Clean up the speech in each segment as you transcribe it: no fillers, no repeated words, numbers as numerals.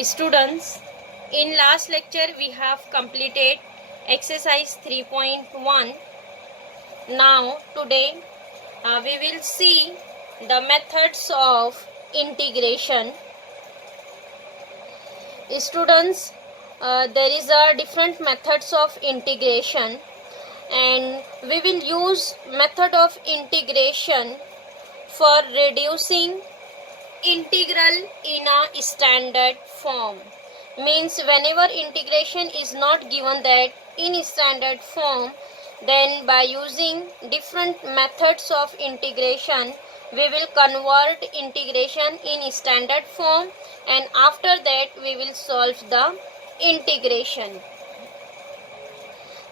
Students, in last lecture we have completed exercise 3.1. Now today we will see the methods of integration. Students, there is a different methods of integration, and we will use method of integration for reducing integral in a standard form. Means whenever integration is not given that in standard form, then by using different methods of integration we will convert integration in standard form, and after that we will solve the integration.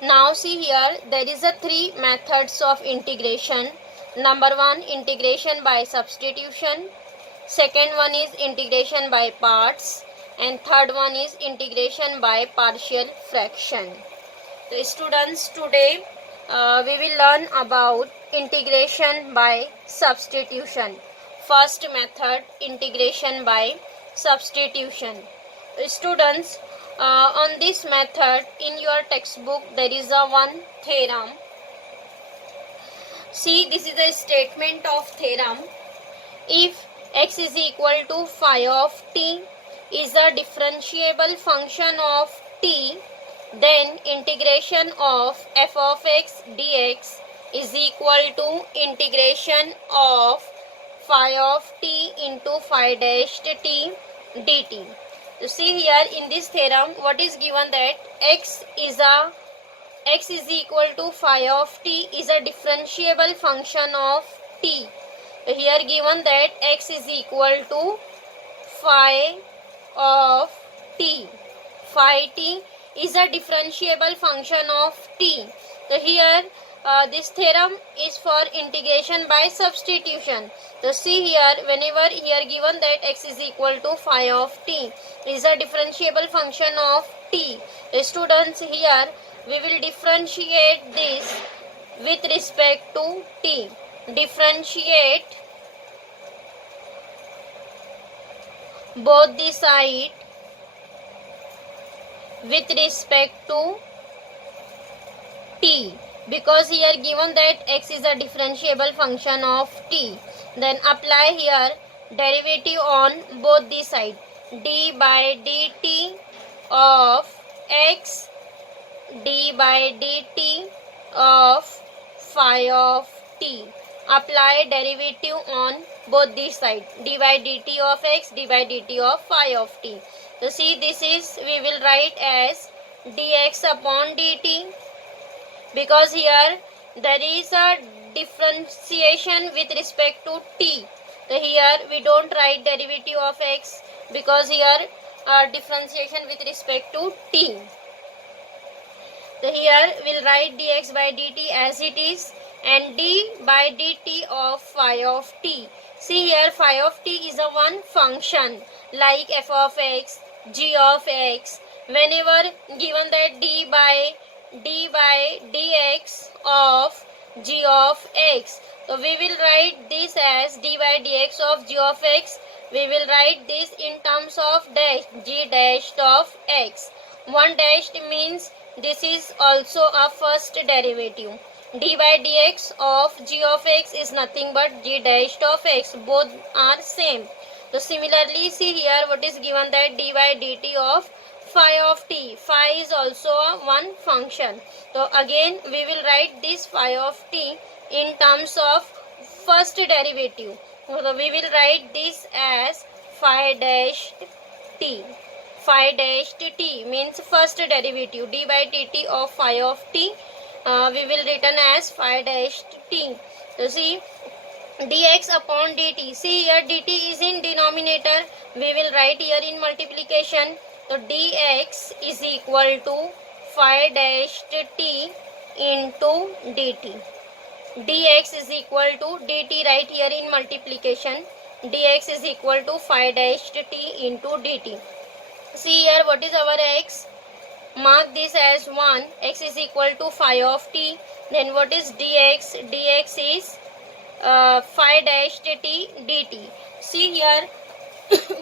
Now see here, there is a three methods of integration. Number one, integration by substitution. Second one is integration by parts, and third one is integration by partial fraction. So students, today we will learn about integration by substitution. First method, integration by substitution. Students, on this method in your textbook there is a one theorem. See, this is a statement of theorem. If x is equal to phi of t is a differentiable function of t, then integration of f of x dx is equal to integration of phi of t into phi dash t dt. You see here in this theorem what is given, that x is equal to phi of t is a differentiable function of t. Here given that x is equal to phi of t. Phi t is a differentiable function of t. So here this theorem is for integration by substitution. So see here, whenever here given that x is equal to phi of t is a differentiable function of t. Students, here we will differentiate this with respect to t. Differentiate both the side with respect to t, because here given that x is a differentiable function of t. Then apply here derivative on both the side. D by dt of x, d by dt of phi of t. Apply derivative on both the side. D by dt of x, d by dt of phi of t. So see, this is, we will write as dx upon dt, because here there is a differentiation with respect to t. So here we don't write derivative of x, because here differentiation with respect to t. So here we'll write dx by dt as it is, and d by dt of phi of t. See here, phi of t is a one function like f of x, g of x. Whenever given that d by dx of g of x, so we will write this as d by dx of g of x. We will write this in terms of dash, g dash of x. One dash means this is also a first derivative. D by dx of g of x is nothing but g dash of x. Both are same. So similarly, see here what is given, that d by dt of phi of t. Phi is also a one function. So again we will write this phi of t in terms of first derivative. So we will write this as phi dash t. Phi dash t means first derivative. D by dt of phi of t we will written as phi dash t. So see, dx upon dt. See here dt is in denominator. We will write here in multiplication. So dx is equal to phi dash t into dt. Dx is equal to dt, right here in multiplication. Dx is equal to phi dash t into dt. See here what is our x. Mark this as 1. X is equal to phi of t. Then what is dx? Dx is phi dash t dt. See here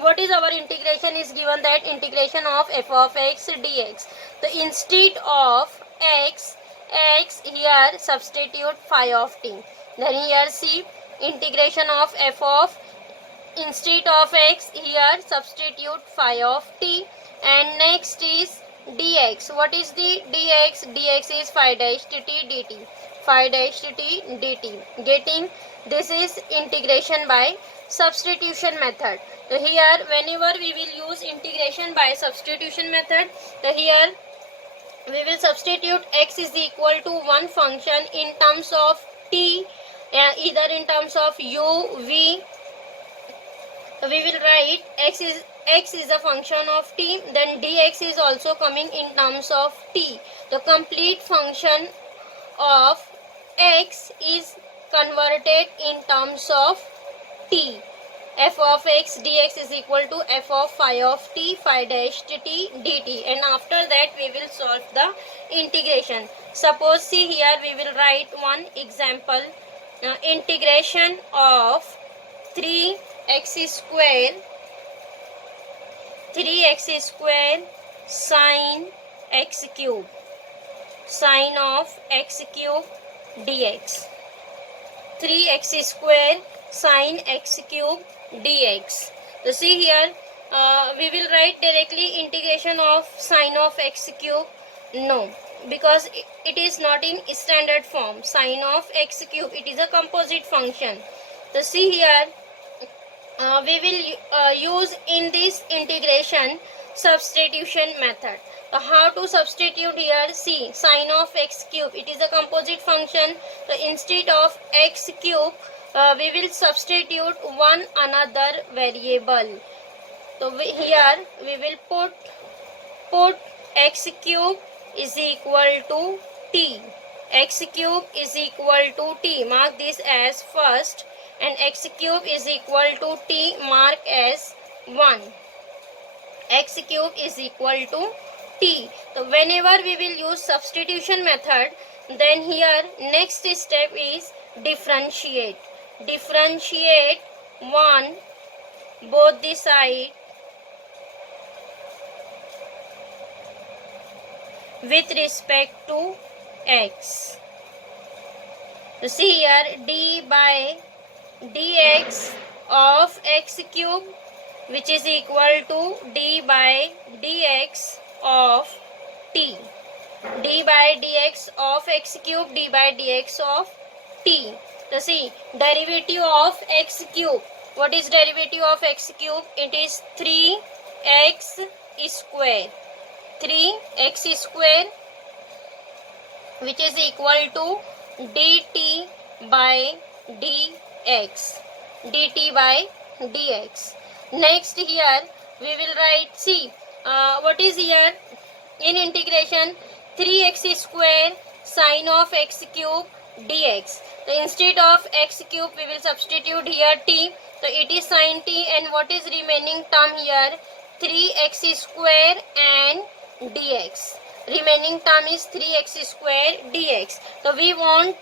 what is our integration is given that integration of f of x dx. So instead of x here substitute phi of t. Then here see integration of f of, instead of x here substitute phi of t, and next is dx. What is the dx? Dx is phi dash t dt, phi dash t dt. Getting this is integration by substitution method. So here whenever we will use integration by substitution method, so here we will substitute x is equal to one function in terms of t, either in terms of u, v. So we will write x is a function of t, then dx is also coming in terms of t. The complete function of x is converted in terms of t. F of x dx is equal to f of phi of t, phi dash t dt, and after that we will solve the integration. Suppose see here we will write one example, integration of 3x square sine x cube, sine of x cube dx. 3x square sine x cube dx. So see here we will write directly integration of sine of x cube. No, because it is not in standard form. Sine of x cube, it is a composite function. So see here we will use in this integration substitution method. So how to substitute here? See, sine of x cube, it is a composite function. So instead of x cube we will substitute one another variable. So here we will put x cube is equal to t. X cube is equal to t. Mark this as first, and x cube is equal to t, mark as 1. X cube is equal to t. So whenever we will use substitution method, then here next step is differentiate. Differentiate 1 both the side with respect to x. So see here d by dx of x cube, which is equal to d by dx of t. D by dx of x cube, d by dx of t. So see, derivative of x cube. What is derivative of x cube? It is 3x square. 3x square, which is equal to dt by dx. dt by dx. Next here we will write, see what is here in integration 3x square sine of x cube dx. So instead of x cube we will substitute here t. So it is sine t, and what is remaining term here? 3x square and dx. Remaining term is 3x square dx. So we want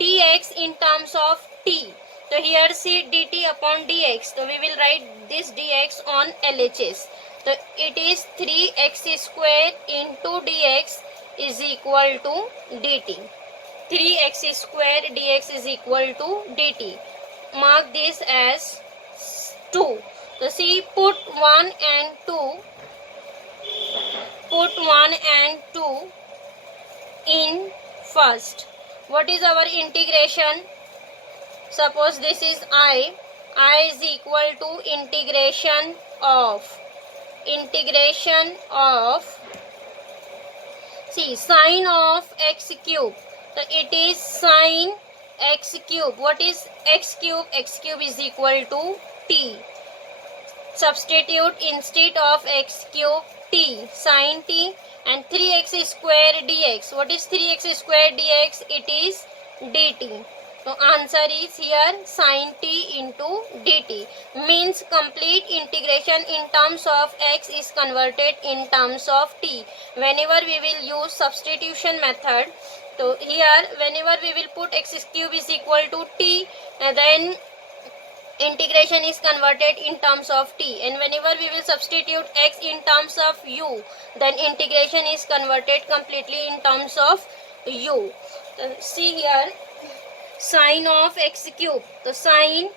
dx in terms of t. So here see dt upon dx. So we will write this dx on LHS. So it is 3x square into dx is equal to dt. 3x square dx is equal to dt. Mark this as 2. So see, put 1 and 2. Put 1 and 2 in first. What is our integration? Suppose this is I is equal to integration of see sine of x cube. So it is sine x cube. What is x cube? X cube is equal to t. Substitute instead of x cube t, sine t, and 3x square dx. What is 3x square dx? It is dt. So answer is here sine t into dt. Means complete integration in terms of x is converted in terms of t. Whenever we will use substitution method, so here whenever we will put x cube is equal to t, then integration is converted in terms of t, and whenever we will substitute x in terms of u, then integration is converted completely in terms of u. See here, sine of x cube, the sine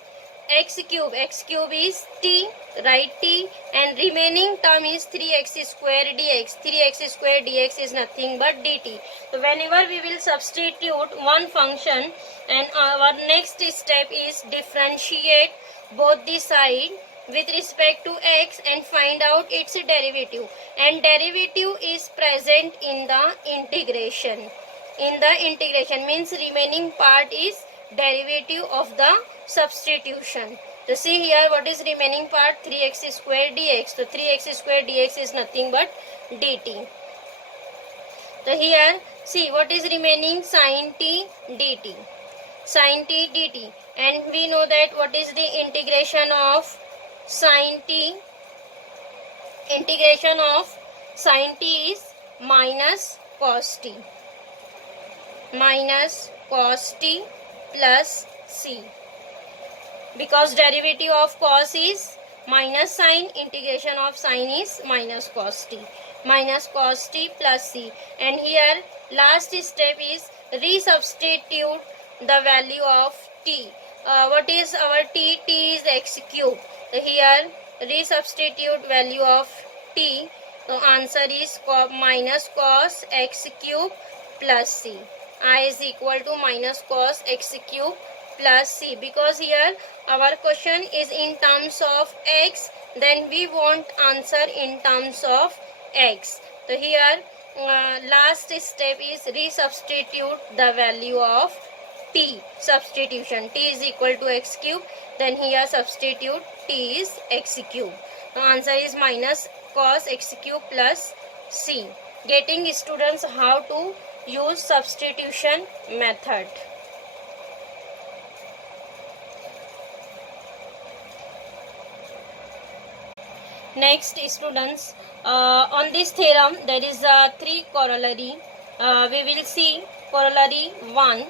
x cube is t, write t, and remaining term is 3x square dx. 3x square dx is nothing but dt. So whenever we will substitute one function, and our next step is differentiate both the side with respect to x and find out its derivative, and derivative is present in the integration. In the integration means remaining part is derivative of the substitution. So see here, what is remaining part? 3x square dx. So 3x square dx is nothing but dt. So here see what is remaining, sin t dt. Sin t dt, and we know that what is the integration of sin t? Integration of sin t is minus cos t. Minus cos t plus c, because derivative of cos is minus sine, integration of sine is minus cos t. Minus cos t plus c, and here last step is resubstitute the value of t. What is our t? T is x cube. So here resubstitute value of t. So answer is minus cos x cube plus c. I is equal to minus cos x cube plus c, because here our question is in terms of x, then we want answer in terms of x. So here last step is resubstitute the value of t. Substitution, t is equal to x cube, then here substitute t is x cube. So answer is minus cos x cube plus c. Getting students how to use substitution method. Next students, on this theorem there is three corollary. We will see corollary 1.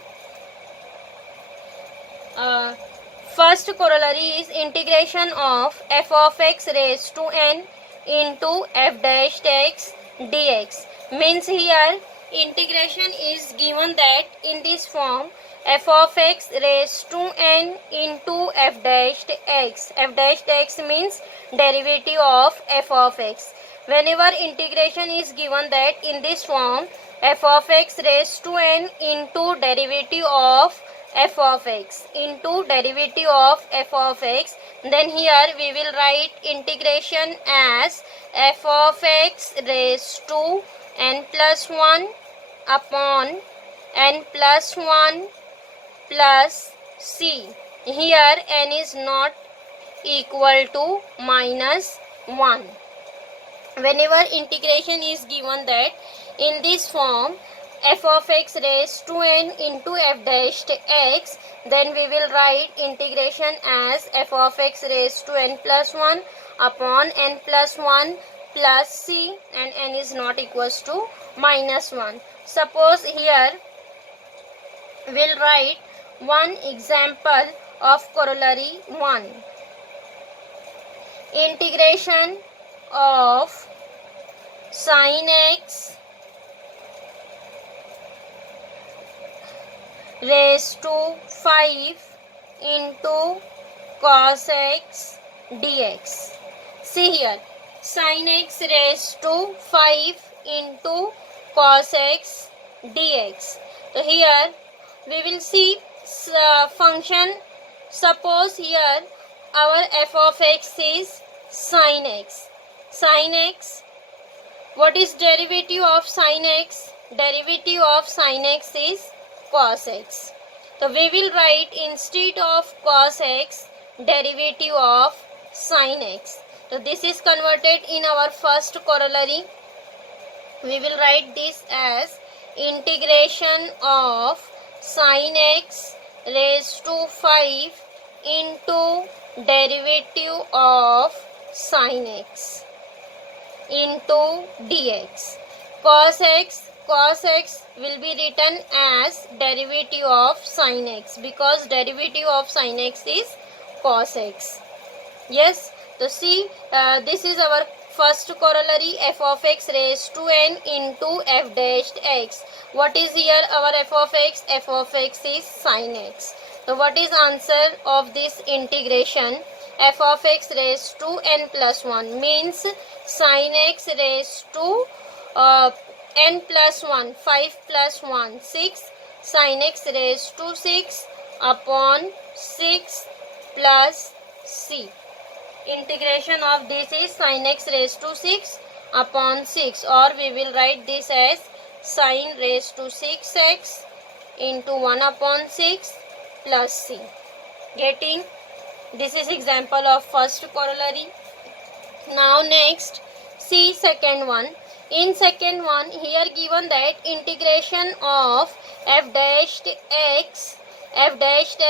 First corollary is integration of f of x raised to n into f dash x dx. Means here integration is given that in this form, f of x raised to n into f dash x. F dash x means derivative of f of x. Whenever integration is given that in this form, f of x raised to n into derivative of f of x into derivative of f of x, then here we will write integration as f of x raised to n plus 1 upon n plus 1 plus c. Here n is not equal to minus 1. Whenever integration is given that in this form, f of x raised to n into f dash x, then we will write integration as f of x raised to n plus 1 upon n plus 1 plus c, and n is not equals to minus 1. Suppose here we'll write one example of corollary 1. Integration of sin x raised to 5 into cos x dx. See here, sin x raised to 5 into cos x dx. So here we will see function. Suppose here our f of x is sin x. Sin x, what is derivative of sin x? Derivative of sin x is cos x. So we will write instead of cos x, derivative of sin x. So this is converted in our first corollary. We will write this as integration of sin x raised to 5 into derivative of sin x into dx. Cos x will be written as derivative of sin x, because derivative of sin x is cos x. Yes, so see, this is our first corollary, f of x raised to n into f dashed x. What is here our f of x? F of x is sin x. So what is answer of this integration? F of x raised to n plus 1 means sin x raised to n plus 1, 5 plus 1, 6, sin x raised to 6 upon 6 plus c. Integration of this is sin x raised to 6 upon 6, or we will write this as sin raised to 6x into 1 upon 6 plus c. Getting? This is example of first corollary. Now next, see second one. In second one, here given that integration of f dashed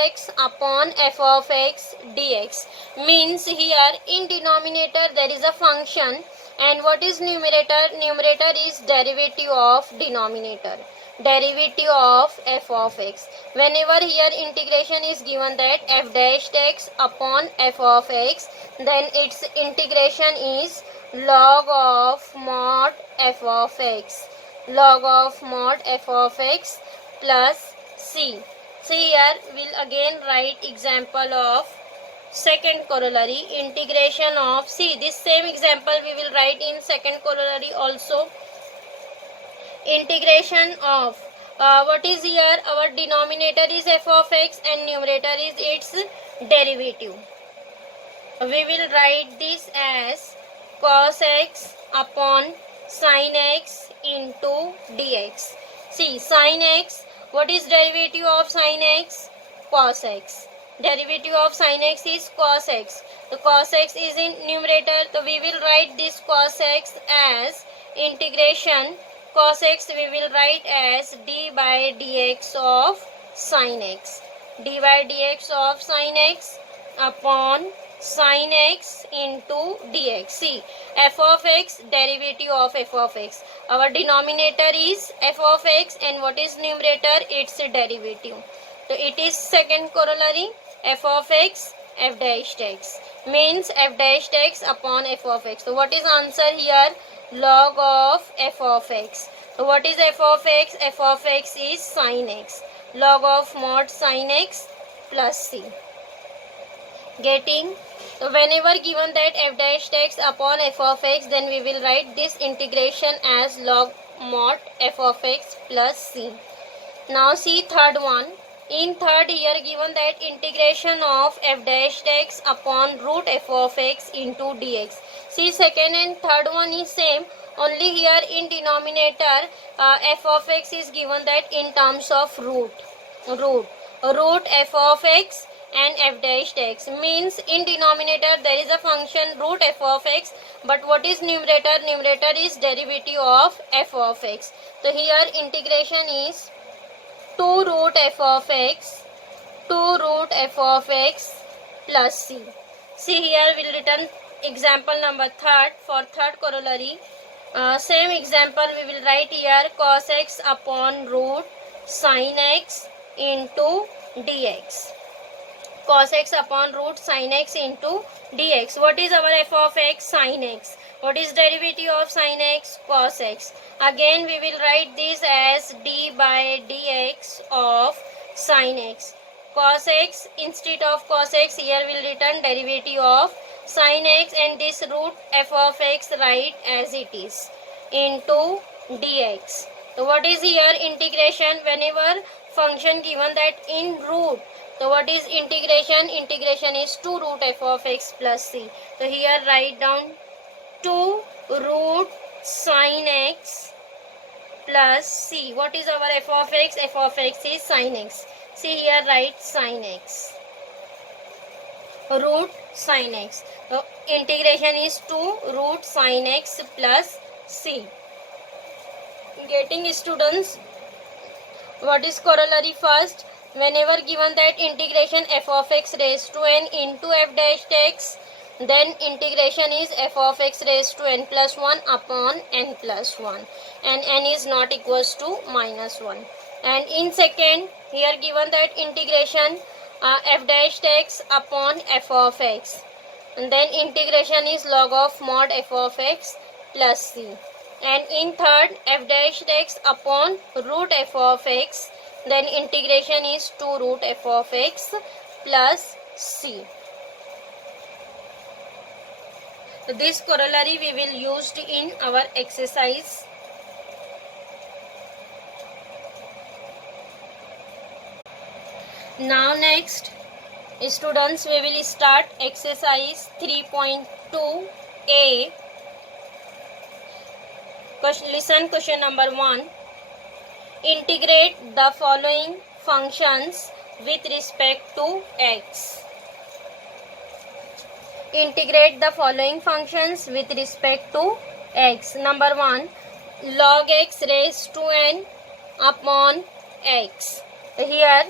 x upon f of x dx means here in denominator there is a function, and what is numerator? Numerator is derivative of denominator, derivative of f of x. Whenever here integration is given that f dashed x upon f of x, then its integration is log of mod f of x, log of mod f of x plus c. See here, we'll again write example of second corollary, integration of, see this same example we will write in second corollary also. Integration of, what is here, our denominator is f of x and numerator is its derivative. We will write this as cos x upon sin x into dx. See sin x, what is derivative of sin x? Cos x. Derivative of sin x is cos x. The cos x is in numerator, so we will write this cos x as integration. Cos x we will write as d by dx of sin x. d by dx of sin x upon sin x into dx. See, f of x, derivative of f of x. Our denominator is f of x, and what is numerator? Its derivative. So it is second corollary, f of x, f dashed x. Means f dashed x upon f of x. So what is answer here? Log of f of x. So what is f of x? F of x is sin x. Log of mod sin x plus c. Getting? So whenever given that f dashed x upon f of x, then we will write this integration as log mod f of x plus c. Now see third one. In third, here given that integration of f dashed x upon root f of x into dx. See second and third one is same, only here in denominator f of x is given that in terms of root f of x and f dashed x, means in denominator there is a function root f of x, but what is numerator? Numerator is derivative of f of x. So here integration is 2 root f of x plus c. See here we will written example number third for third corollary. Same example we will write here cos x upon root sin x into dx. Cos x upon root sin x into dx. What is our f of x? Sin x. What is derivative of sin x? Cos x. Again we will write this as d by dx of sin x. Cos x, instead of cos x here we will return derivative of sin x, and this root f of x write as it is into dx. So what is here? Integration. Whenever function given that in root, so what is integration? Integration is 2 root f of x plus c. So here write down 2 root sin x plus c. What is our f of x? F of x is sin x. See here write sin x. Root sin x. So integration is 2 root sin x plus c. Getting students? What is corollary first? Whenever given that integration f of x raised to n into f dashed x, then integration is f of x raised to n plus 1 upon n plus 1, and n is not equals to minus 1. And in second, here given that integration f dash x upon f of x, and then integration is log of mod f of x plus c, and in third f dash x upon root f of x, then integration is 2 root f of x plus c. So this corollary we will use in our exercise. Now next, students, we will start exercise 3.2a. Listen question number 1. Integrate the following functions with respect to x. Integrate the following functions with respect to x. Number 1, log x raised to n upon x. Here,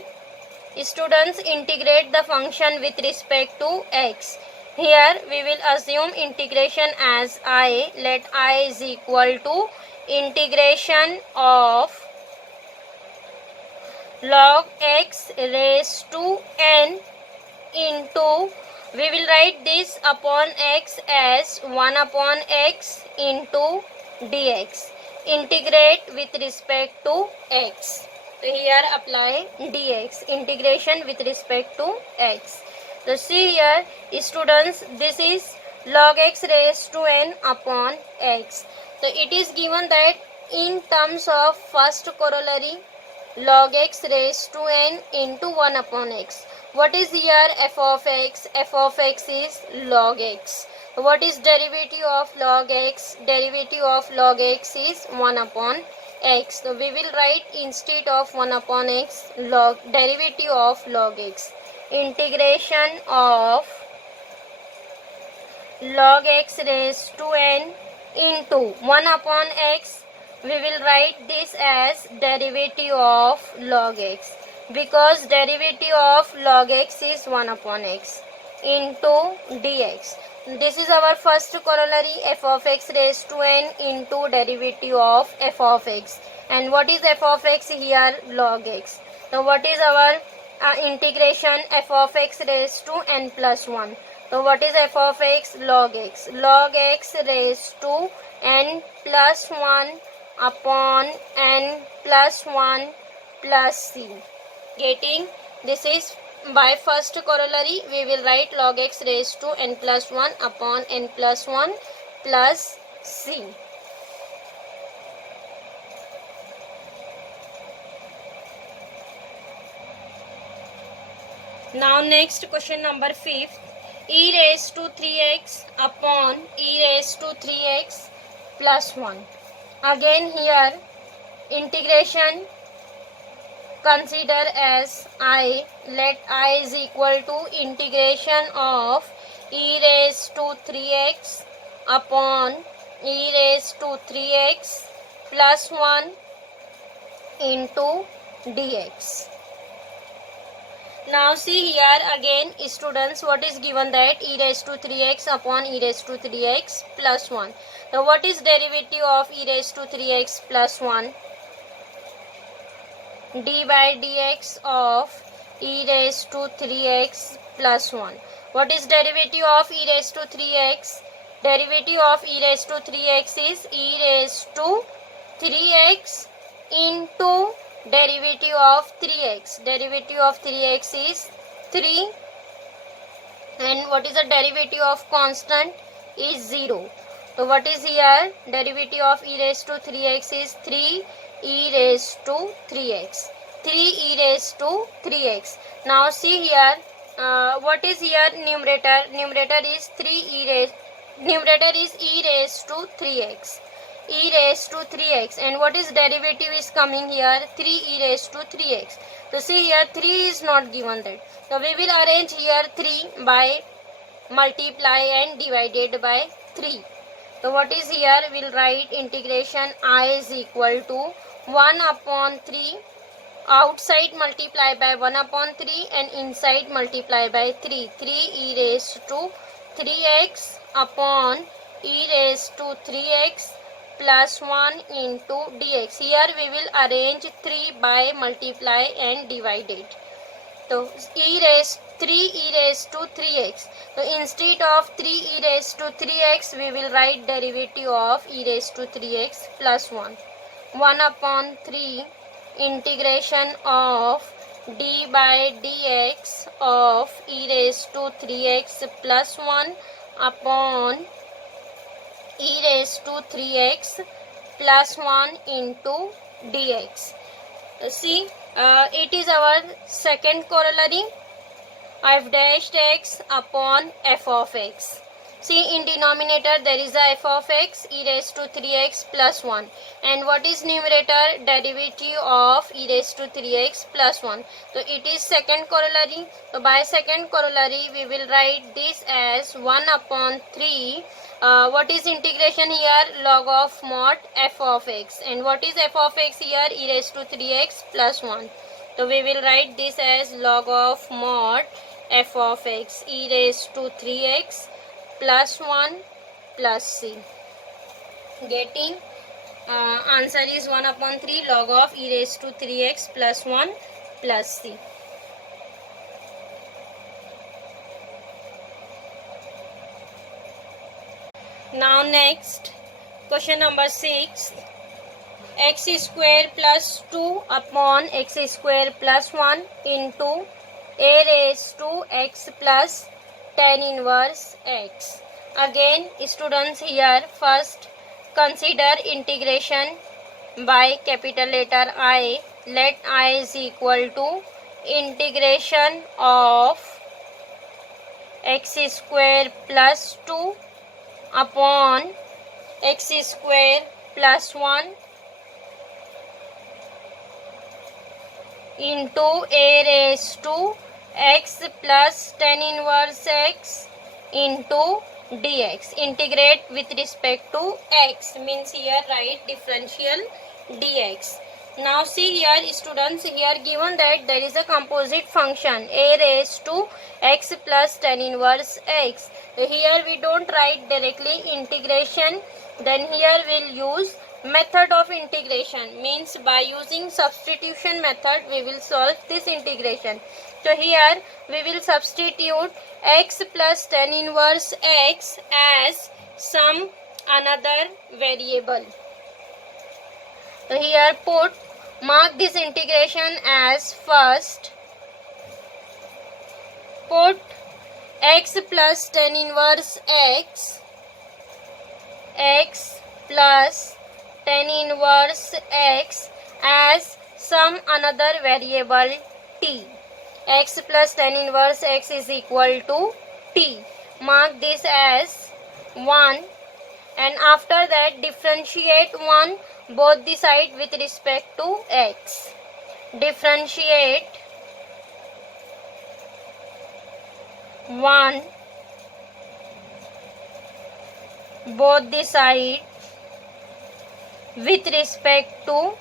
students, integrate the function with respect to x. Here we will assume integration as I. Let I is equal to integration of log x raised to n into, we will write this upon x as 1 upon x into dx. Integrate with respect to x. So here apply dx, integration with respect to x. So see here, students, this is log x raised to n upon x. So it is given that in terms of first corollary, log x raised to n into 1 upon x. What is here f of x? F of x is log x. What is derivative of log x? Derivative of log x is 1 upon x. So we will write instead of 1 upon x, log derivative of log x. Integration of log x raised to n into 1 upon x. We will write this as derivative of log x, because derivative of log x is 1 upon x into dx. This is our first corollary, f of x raised to n into derivative of f of x. And what is f of x here? Log x. Now what is our integration? F of x raised to n plus 1. So what is f of x? Log x. Log x raised to n plus 1 upon n plus 1 plus c. Getting? This is by first corollary. We will write log x raised to n plus 1 upon n plus 1 plus c. Now next question number 5th. E raised to 3x upon e raised to 3x plus 1. Again here integration consider as I. Let I is equal to integration of e raised to 3x upon e raised to 3x plus 1 into dx. Now see here again, students, what is given that e raised to 3x upon e raised to 3x plus 1. Now what is derivative of e raised to 3x plus 1? D by dx of e raised to 3x plus 1. What is derivative of e raised to 3x? Derivative of e raised to 3x is e raised to 3x into derivative of 3x. Derivative of 3x is 3, and what is the derivative of constant is 0. So what is here? Derivative of e raised to 3x is 3 e raised to 3x. 3 e raised to 3x. Now see here, what is here numerator? Numerator is 3 e raised. Numerator is e raised to 3x. E raised to 3x, and what is derivative is coming here? 3 e raised to 3x. So see here 3 is not given that. So we will arrange here 3 by multiply and divided by 3. So what is here? We will write integration I is equal to 1 upon 3. Outside multiply by 1 upon 3 and inside multiply by 3. 3 e raised to 3x upon e raised to 3x plus 1 into dx. Here we will arrange 3 by multiply and divide it. तो 3 e raised to 3x. So instead of 3 e raised to 3x, we will write derivative of e raised to 3x plus 1. 1 upon 3 integration of d by dx of e raised to 3x plus 1 upon e raised to 3x plus 1 into dx. See, it is our second corollary, f dash x upon f of x. See, in denominator there is a f of x e raised to 3x plus 1, and what is numerator? Derivative of e raised to 3x plus 1. So it is second corollary. So by second corollary we will write this as 1 upon 3. What is integration here? Log of mod f of x. And what is f of x here? E raised to 3x plus 1. So we will write this as log of mod f of x e raised to 3x plus 1 plus c. Getting answer is 1 upon 3 log of e raised to 3x plus 1 plus c. Now next, question number 6. X square plus 2 upon x square plus 1 into a raised to x plus tan inverse x. Again, students, here first consider integration by capital letter I. Let I is equal to integration of x square plus 2 upon x square plus 1 into a raised to x plus tan inverse x into dx. Integrate with respect to x, means here write differential dx. Now see here, students, here given that there is a composite function a raised to x plus tan inverse x. Here we don't write directly integration, then here we'll use method of integration, means by using substitution method we will solve this integration. So here we will substitute x plus tan inverse x as some another variable. So here mark this integration as first put x plus tan inverse x plus tan inverse x as some another variable t. X plus tan inverse x is equal to t. Mark this as 1, and after that differentiate 1 both the side with respect to x. Differentiate 1 both the side with respect to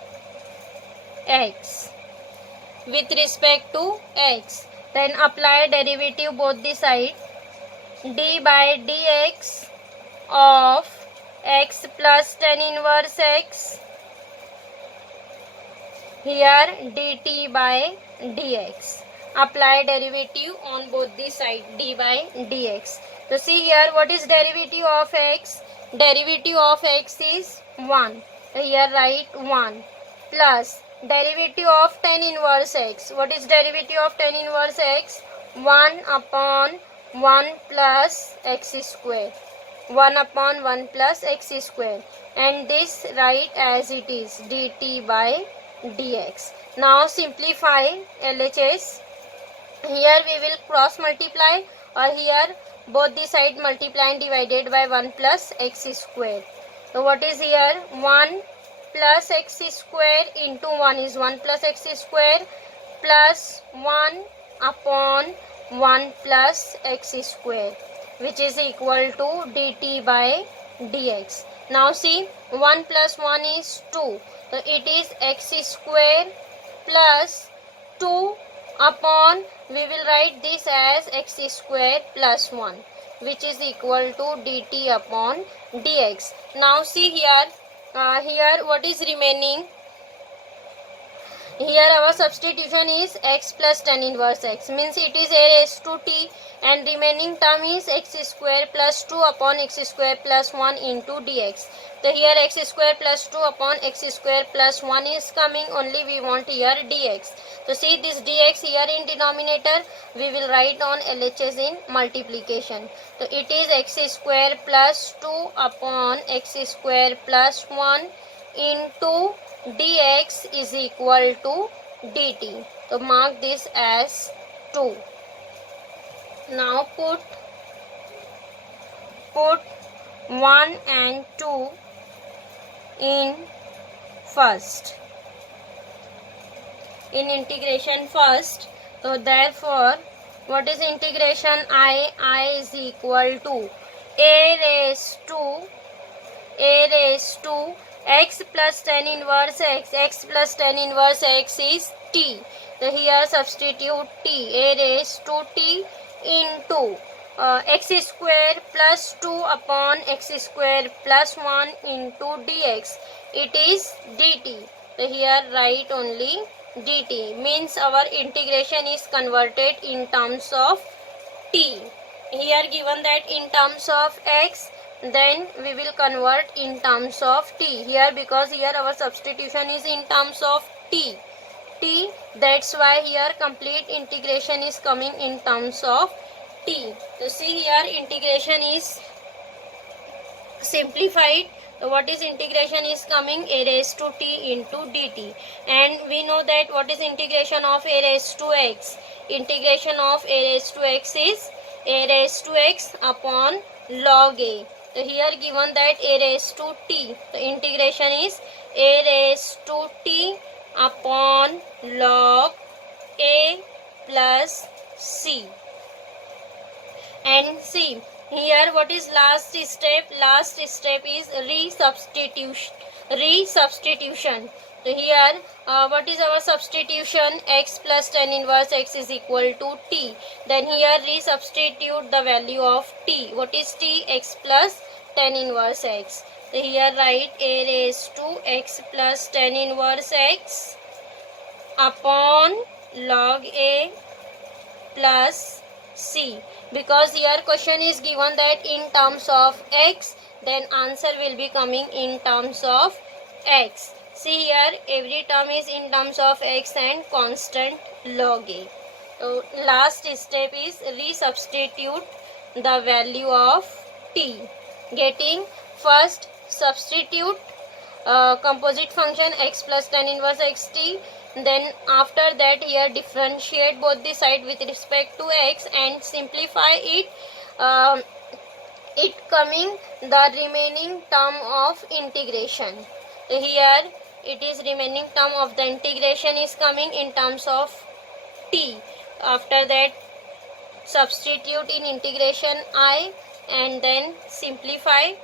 x. With respect to x, then apply derivative both the side. D by dx of x plus tan inverse x, here dt by dx. Apply derivative on both the side, d by dx. So see here, what is derivative of x? Derivative of x is 1. So here write 1 plus derivative of tan inverse x. What is derivative of tan inverse x? 1 upon 1 plus x square. 1 upon 1 plus x square. And this write as it is, dt by dx. Now simplify LHS. Here we will cross multiply, or here both the side multiply and divided by 1 plus x square. So what is here? 1 plus x square into 1 is 1 plus x square plus 1 upon 1 plus x square, which is equal to dt by dx. Now see, 1 plus 1 is 2. So it is x square plus 2 upon, we will write this as x square plus 1, which is equal to dt upon dx. Now see here, here what is remaining? Here our substitution is x plus tan inverse x, means it is a raised to t, and remaining term is x square plus 2 upon x square plus 1 into dx. So here x square plus 2 upon x square plus 1 is coming, only we want here dx. So see this dx here in denominator, we will write on LHS in multiplication. So it is x square plus 2 upon x square plus 1 into dx is equal to dt. So mark this as 2. Now put 1 and 2 in first, in integration first. So therefore what is integration? I is equal to a raised to x plus tan inverse x plus tan inverse x is t. So here substitute t, a raised to t into x square plus 2 upon x square plus 1 into dx, it is dt. So here write only dt, means our integration is converted in terms of t. Here given that in terms of x, then we will convert in terms of t here, because here our substitution is in terms of t, that's why here complete integration is coming in terms of t. So see here integration is simplified. So what is integration is coming? A raised to t into dt, and we know that what is integration of a raised to x? Integration of a raised to x is a raised to x upon log a. So here given that a raised to t, the integration is a raised to t upon log a plus c. And see here what is last step? Last step is resubstitution. So here what is our substitution? X plus tan inverse x is equal to t. Then here resubstitute the value of t. What is t? X plus tan inverse x. So here write a raised to x plus tan inverse x upon log a plus c. Because here question is given that in terms of x, then answer will be coming in terms of x. See here every term is in terms of x and constant log a. So last step is resubstitute the value of t. Getting first substitute composite function x plus tan inverse xt. Then after that here differentiate both the side with respect to x and simplify it, it coming the remaining term of integration. So here it is remaining term of the integration is coming in terms of t. After that substitute in integration I and then simplify,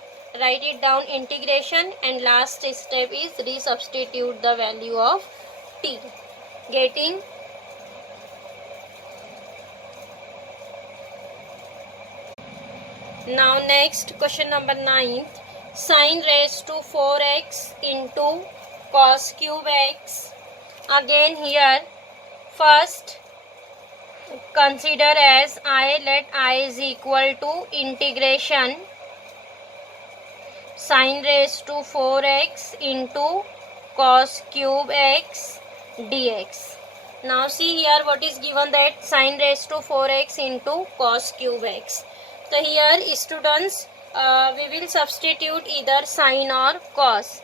write it down integration, and last step is resubstitute the value of t. Getting now next question number 9. Sin raised to 4x into cos cube x. Again here first consider as I, let I is equal to integration sin raised to 4x into cos cube x dx. Now see here what is given, that sin raised to 4x into cos cube x. So here students we will substitute either sin or cos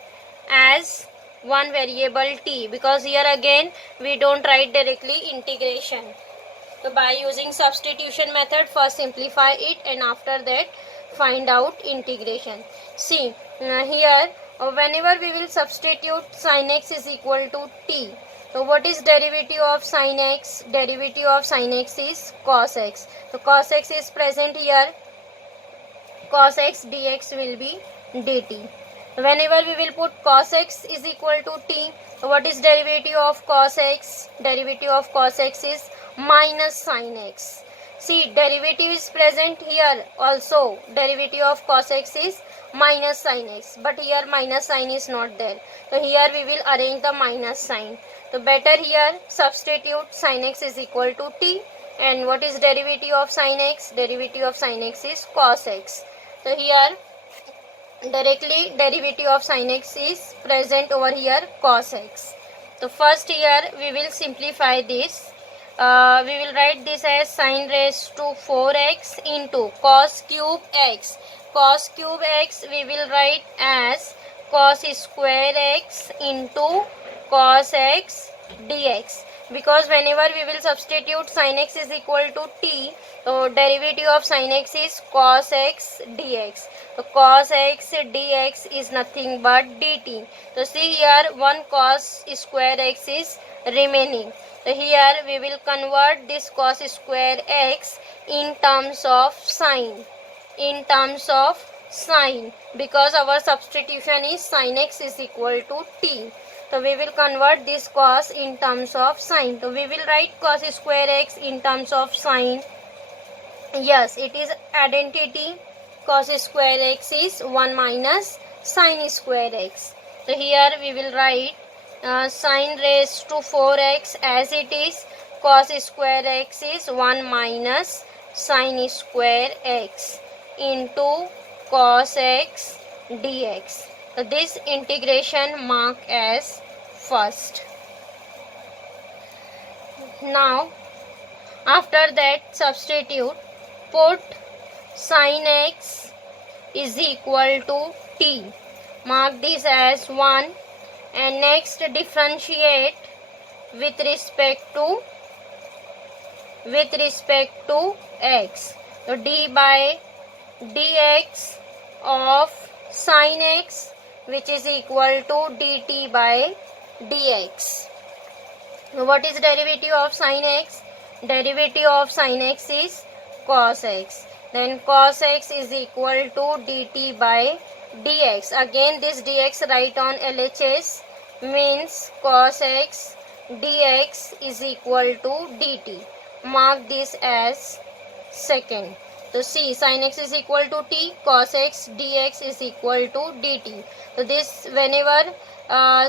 as one variable t, because here again we don't write directly integration. So by using substitution method, first simplify it and after that find out integration. See here whenever we will substitute sin x is equal to t. So what is derivative of sin x? Derivative of sin x is cos x. So cos x is present here. Cos x dx will be dt. Whenever we will put cos x is equal to t, what is derivative of cos x? Derivative of cos x is minus sin x. See, derivative is present here also. Derivative of cos x is minus sin x, but here minus sign is not there. So here we will arrange the minus sign. So better here substitute sin x is equal to t. And what is derivative of sin x? Derivative of sin x is cos x. So here directly derivative of sin x is present over here, cos x. So first here we will simplify this. We will write this as sin raised to 4x into cos cube x. Cos cube x we will write as cos square x into cos x dx, because whenever we will substitute sin x is equal to t, so derivative of sin x is cos x dx. So cos x dx is nothing but dt. So see here, one cos square x is remaining. So here we will convert this cos square x in terms of sine. In terms of sine, because our substitution is sin x is equal to t. So we will convert this cos in terms of sine. So we will write cos square x in terms of sine. Yes, it is identity. Cos square x is 1 minus sin square x. So here we will write sin raised to 4x as it is. Cos square x is 1 minus sin square x into cos x dx. So this integration mark as first. Now after that substitute, put sin x is equal to t. Mark this as 1 and next differentiate with respect to x. So d by dx of sin x, which is equal to dt by dx. What is derivative of sin x? Derivative of sin x is cos x. Then cos x is equal to dt by dx. Again this dx write on LHS, means cos x dx is equal to dt. Mark this as second. So see, sin x is equal to t, cos x dx is equal to dt. So this, whenever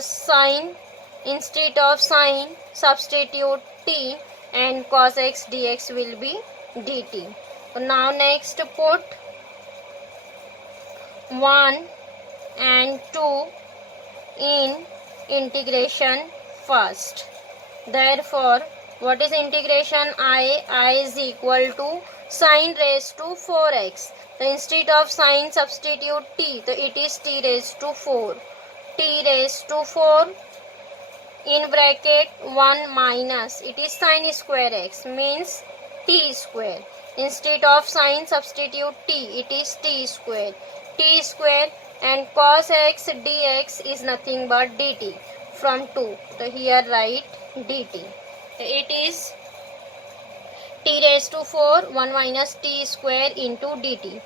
sin, instead of sin substitute t, and cos x dx will be dt. So now next put 1 and 2 in integration first. Therefore what is integration? I is equal to sin raised to 4x. So instead of sin substitute t, so it is t raised to 4. T raised to 4 in bracket 1 minus, it is sin square x, means t square. Instead of sin substitute t, it is t square. T square and cos x dx is nothing but dt from 2. So here write dt. It is t raised to 4 1 minus t square into dt.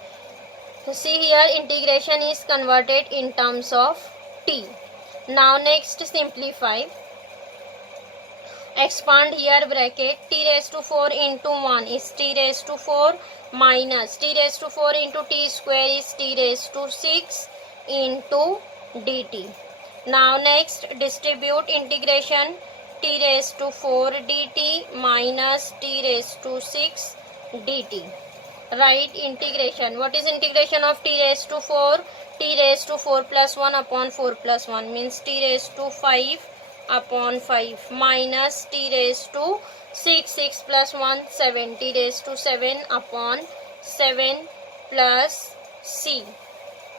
So see here, integration is converted in terms of t. Now next simplify. Expand here bracket, t raised to 4 into 1 is t raised to 4 minus t raised to 4 into t square is t raised to 6 into dt. Now next distribute integration, t raised to 4 dt minus t raised to 6 dt. Write integration. What is integration of t raised to 4? T raised to 4 plus 1 upon 4 plus 1 means t raised to 5 upon 5 minus t raised to 6 plus 1 7, t raised to 7 upon 7 plus c.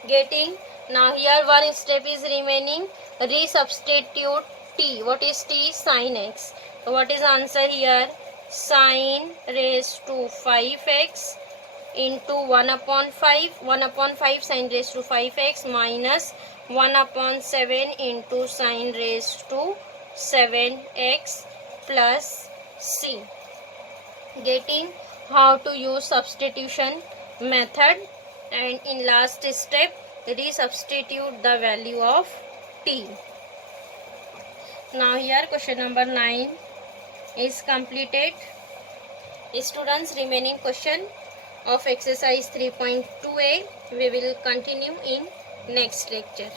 Getting? Now here one step is remaining. Resubstitute t. What is t? Sin x. So what is answer here? Sin raised to 5x into 1 upon 5. 1 upon 5 sin raised to 5x minus 1 upon 7 into sin raised to 7x plus c. Getting how to use substitution method, and in last step resubstitute the value of t. Now here question number 9 is completed. Students, remaining question of exercise 3.2a we will continue in next lecture.